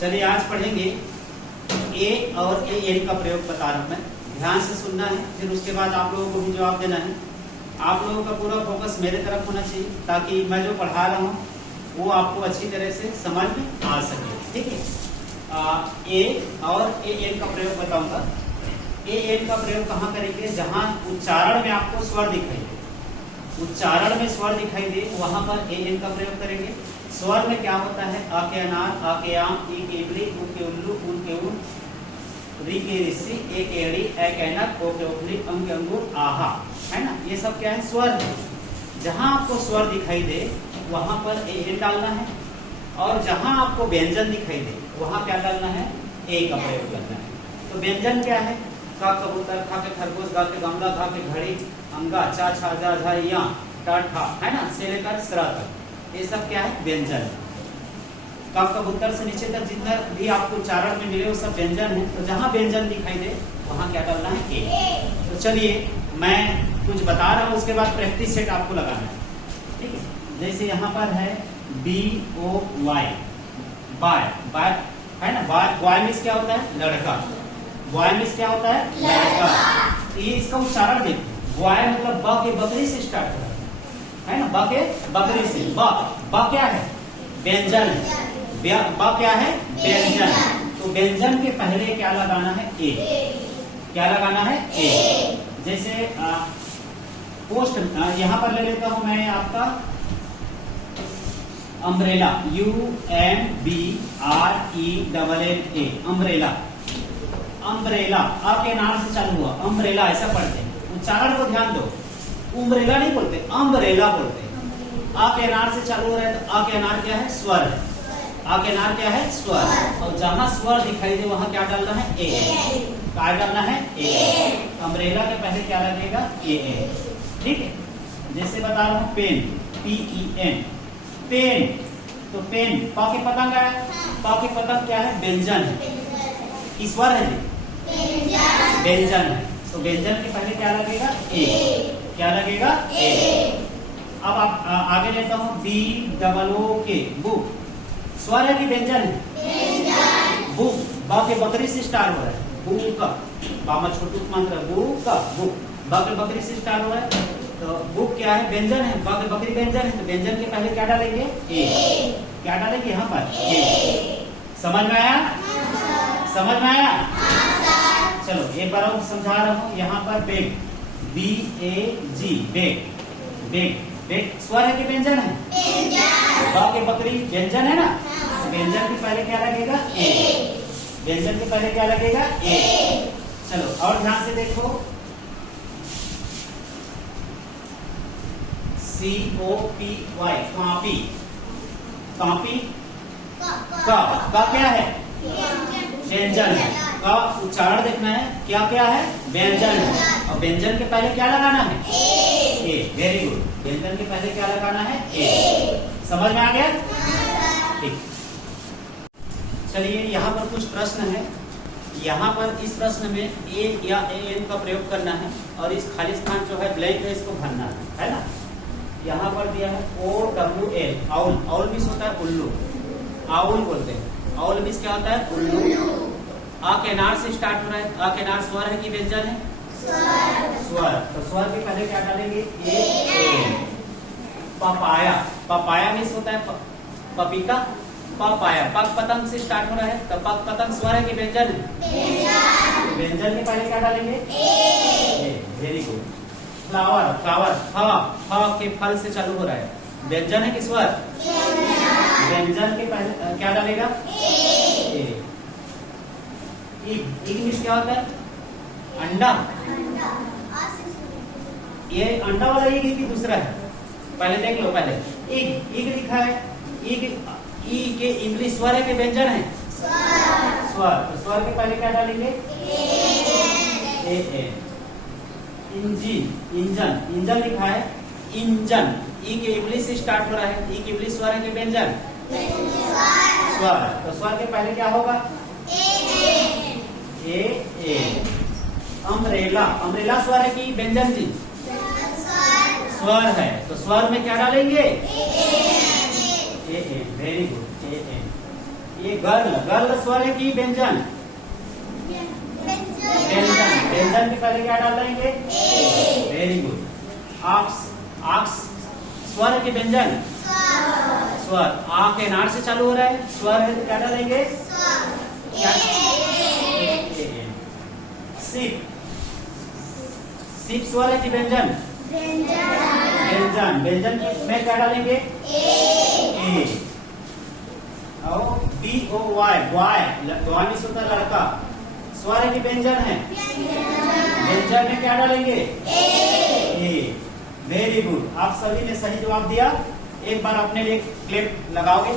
चलिए आज पढ़ेंगे ए और ए एन का प्रयोग बता रहा हूं मैं। ध्यान से सुनना है, फिर उसके बाद आप लोगों को भी जवाब देना है। आप लोगों का पूरा फोकस मेरे तरफ होना चाहिए ताकि मैं जो पढ़ा रहा हूँ वो आपको अच्छी तरह से समझ में आ सके। ठीक है। ए और ए एन का प्रयोग बताऊंगा। ए एन का प्रयोग कहाँ करेंगे? जहाँ उच्चारण में आपको स्वर दिखाई दे, उच्चारण में स्वर दिखाई दे वहां पर ए एन का प्रयोग करेंगे। स्वर में क्या होता है? आ के अनार, आ के आम, ई के इमली, उ के उल्लू, उन के ऊन, री के ऋषि, ए के अड़ी, ए के ऐनक, ओ के उखली, अम के अंगूर, आहा, है ना। ये सब क्या है? स्वर है। जहां आपको स्वर दिखाई दे वहां पर ए एन डालना है, और जहां आपको व्यंजन दिखाई दे वहां क्या डालना है? ए का प्रयोग करना है। तो व्यंजन क्या है? का कबूतर, खा के खरगोश, गा के गमला, घा के घड़ी, अंगा, चा छा जा झा या, टा ठा, है ना, से लेकर सरा तक, ये सब क्या है? व्यंजन। का कबूतर से नीचे तक जितना भी आपको उच्चारण में मिले वो सब व्यंजन है। तो जहां व्यंजन दिखाई दे वहां क्या डालना है? ए। तो चलिए मैं कुछ बता रहा हूं, उसके बाद प्रैक्टिस सेट आपको लगाना है। ठीक है। जैसे यहाँ पर है B O Y, buy, buy, है ना। बाय मीन्स क्या होता है? लड़का। बॉय मीन्स क्या होता है? लड़का। ये इसका उच्चारण देखो। बॉय मतलब ब के बकरी से स्टार्ट हो रहा है ना, ब के बकरी से। ब क्या है? व्यंजन है। ब क्या है? व्यंजन। तो व्यंजन के पहले क्या लगाना है? ए। क्या लगाना है? ए। जैसे पोस्ट, यहाँ पर ले लेता हूं मैं आपका अम्ब्रेला, UMBRELLA, अम्ब्रेला। अम्ब्रेला, आ के नाम से चालू हुआ, अम्ब्रेला ऐसा पढ़ते हैं। उच्चारण को ध्यान दो, उम्ब्रेला नहीं बोलते, अम्ब्रेला बोलते हैं। आ के अनार से चालू हो रहा है तो आ के अनार क्या है? स्वर है। आ के अनार क्या है? स्वर। और जहां स्वर दिखाई दे वहां क्या डालना है? ए। क्या डालना है? ए। अम्ब्रेला के पहले क्या लगेगा? ए। ठीक है। जैसे बता रहा हूं पेन, PEN, पेन। तो पेन, पा के पतंग है। पा के पतंग क्या है? व्यंजन है। स्वर है, व्यंजन है। तो व्यंजन के पहले क्या लगेगा? ए। क्या लगेगा? ए। अब आप आगे लेता हूं BOOK, बुक। स्वर है कि व्यंजन है? बुक। बा के बकरी से स्टार्ट हो रहा है, बुक। बामा छोटू मंत्र, बुक, बुक। बा के बकरी से स्टार्ट हो रहा है तो बुक क्या है? व्यंजन है। बा के बकरी व्यंजन है, तो व्यंजन के पहले क्या डालेंगे? ए। क्या डालेंगे यहाँ पर? ए। समझ में आया? समझ में आया? चलो एक बार और समझा रहा हूँ। यहाँ पर bag, BAG, bag, bag, bag स्वर है कि व्यंजन है? बा के बकरी व्यंजन है ना। व्यंजन के पहले क्या लगेगा? ए। व्यंजन के पहले क्या लगेगा? ए। चलो और ध्यान से देखो, COPY, कॉपी, कॉपी। का क्या है? व्यंजन है। का उच्चारण देखना है, क्या क्या है? व्यंजन है। और व्यंजन के पहले क्या लगाना है? ए। Very good. व्यंजन के पहले क्या लगाना है? ए। समझ में आ गया? ठीक। चलिए यहाँ पर कुछ प्रश्न है। यहाँ पर इस प्रश्न में ए या एन का प्रयोग करना है, और इस खाली स्थान जो है ब्लैंक है, इसको भरना है ना। यहाँ पर दिया है OWL, आउल। आउल मीन्स होता है उल्लू, आउल बोलते हैं। आउल मीन्स क्या होता है? उल्लू। आ के नार से स्टार्ट हो रहा है। आ के नार स्वर है कि व्यंजन है? स्वर। तो स्वर के पहले क्या डालेंगे? ए। पपाया, पपाया मीन्स होता है पपीता। पपाया, पक पतंग से स्टार्ट हो रहा है तो पक पतंग स्वर है कि व्यंजन है? व्यंजन के पहले क्या डालेंगे? ए। Very good. फ्लावर, फ्लावर, फ के फल से चालू हो रहा है, व्यंजन है कि स्वर? व्यंजन के पहले क्या डालेगा? ए। इग मीन्स क्या होता है? अंडा। ये अंडा वाला इग है कि दूसरा है? पहले देख लो। पहले इग, इग लिखा है। इग, ई के इंग्लिश स्वर है कि व्यंजन है? स्वर। तो स्वर के पहले क्या डालेंगे? ए। इंजन, इंजन, इंजन लिखा है। इंजन, ई के इंग्लिश से स्टार्ट हो रहा है। ई के इंग्लिश स्वर है कि व्यंजन? स्वर। तो स्वर के पहले क्या होगा? ए। अम्ब्रेला, अम्ब्रेला स्वर है कि व्यंजन जी? स्वर है। तो स्वर में क्या डालेंगे? ए। Very good. ये गर्ल, गर्ल स्वर है कि व्यंजन? व्यंजन। व्यंजन के पहले क्या डाल देंगे? Very good. आक्स, आक्स स्वर है कि व्यंजन? स्वर। आ के नाड़ से चालू हो रहा है, स्वर है तो क्या डालेंगे? सिप, सिप स्वर है कि व्यंजन? व्यंजन। व्यंजन में क्या डालेंगे? ए। और बी ओ वाई, वाई ध्वनि होता लड़का, स्वर है कि व्यंजन है? व्यंजन में क्या डालेंगे? ए। वेरी गुड, आप सभी ने सही जवाब दिया। एक बार अपने लिए क्लिप लगाओगे?